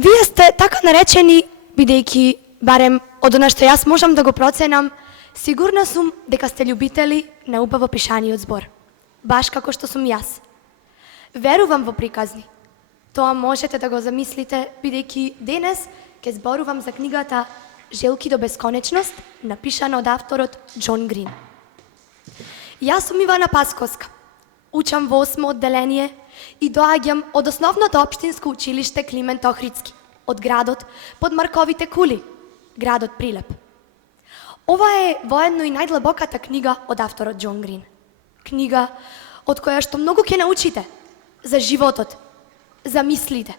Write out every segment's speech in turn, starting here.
Вие сте така наречени, бидејќи, барем од она што јас можам да го проценам, сигурна сум дека сте љубители на убаво пишаниот збор. Баш како што сум јас. Верувам во приказни. Тоа можете да го замислите, бидејќи денес ќе зборувам за книгата Желки до бесконечност, напишана од авторот Џон Грин. Јас сум Ивана Пасковска. Учам во 8 одделение и доаѓам од основното општинско училиште Климент Охридски, од градот под Марковите кули, градот Прилеп. Ова е воедно и најдлабоката книга од авторот Џон Грин. Книга од која што многу ќе научите за животот, за мислите,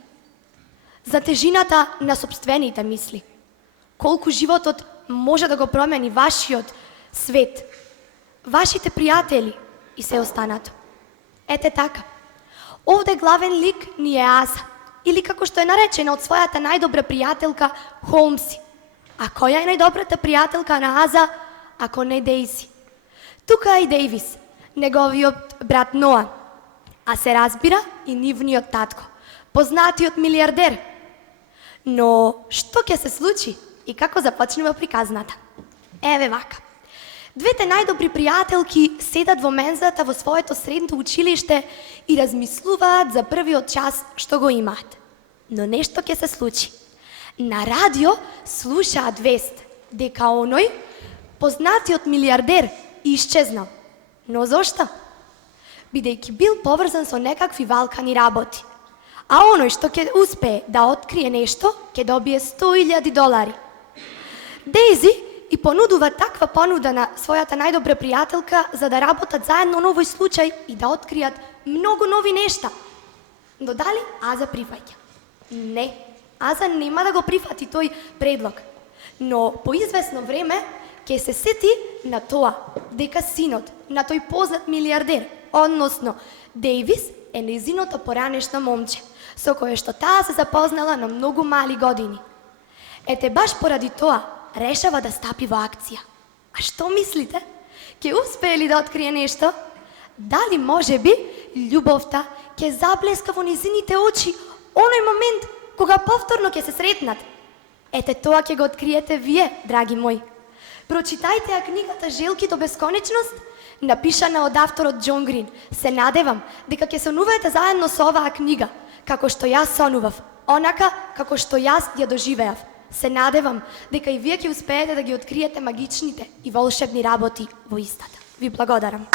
за тежината на сопствените мисли, колку животот може да го промени вашиот свет, вашите пријатели и се останато. Ете така. Овде главен лик ни е Аза, или како што е наречена од својата најдобра пријателка Холмси. А која е најдобрата пријателка на Аза, ако не Дейзи? Тука е и Дейвис, неговиот брат Ноа, а се разбира и нивниот татко, познатиот милиардер. Но што ќе се случи и како започнува приказната? Еве вака. Двете најдобри пријателки седат во мензата во своето средно училиште и размислуваат за првиот час што го имаат. Но нешто ќе се случи. На радио слушаат вест дека оној, познатиот милиардер, исчезнал. Но зошто? Бидејќи бил поврзан со некакви валкани работи. А оној што ќе успее да открие нешто, ќе добие $100,000. Дейзи и понудува таква понуда на својата најдобра пријателка за да работат заедно на овој случај и да откријат многу нови нешта. Но дали Аза прифаќа? Не, Аза нема да го прифати тој предлог. Но по известно време ќе се сети на тоа дека синот на тој познат милиардер, односно Дейвис, е нејзиното поранешно момче, со кое што таа се запознала на многу мали години. Ете баш поради тоа решава да стапи во акција. А што мислите? Ќе успее ли да открие нешто? Дали може би љубовта ќе заблеска во низините очи оној момент кога повторно ќе се сретнат? Ете тоа ќе го откриете вие, драги мои. Прочитајте ја книгата Желки до бесконечност, напишана од авторот Џон Грин. Се надевам дека ќе сонуваете заедно со оваа книга, како што јас сонував, онака како што јас ја доживеав. Се надевам дека и вие ќе успеете да ги откриете магичните и волшебни работи во истата. Ви благодарам.